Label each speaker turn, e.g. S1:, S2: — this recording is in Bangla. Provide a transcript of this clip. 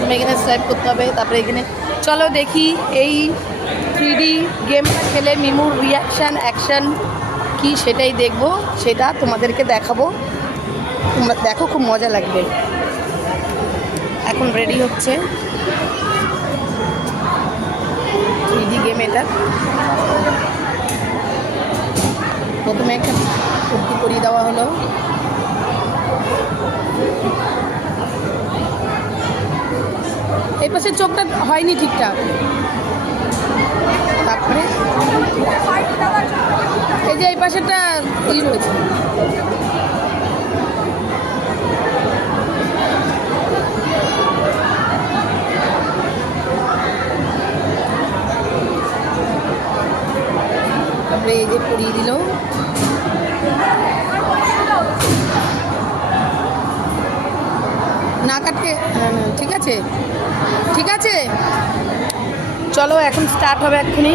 S1: প্রথমে এখানে স্টাইপ করতে হবে, তারপরে এখানে চলো দেখি এই থ্রি গেমটা খেলে মিমুর রিয়াকশান অ্যাকশান কি সেটাই দেখব, সেটা তোমাদেরকে দেখাবো। তোমরা দেখো, খুব মজা লাগবে। এখন রেডি হচ্ছে থ্রি গেম এটা। প্রথমে একটা করিয়ে দেওয়া হলো। এই পাশে চোখটা হয়নি ঠিকঠাক। তারপরে? এই যে এই পাশেটা ই রয়েছে। তারপরে এই যে পরিয়ে দিল। না কাটতে হ্যাঁ, হ্যাঁ, ঠিক আছে। ঠিক আছে? চলো এখন স্টার্ট হবে এক্ষুনি।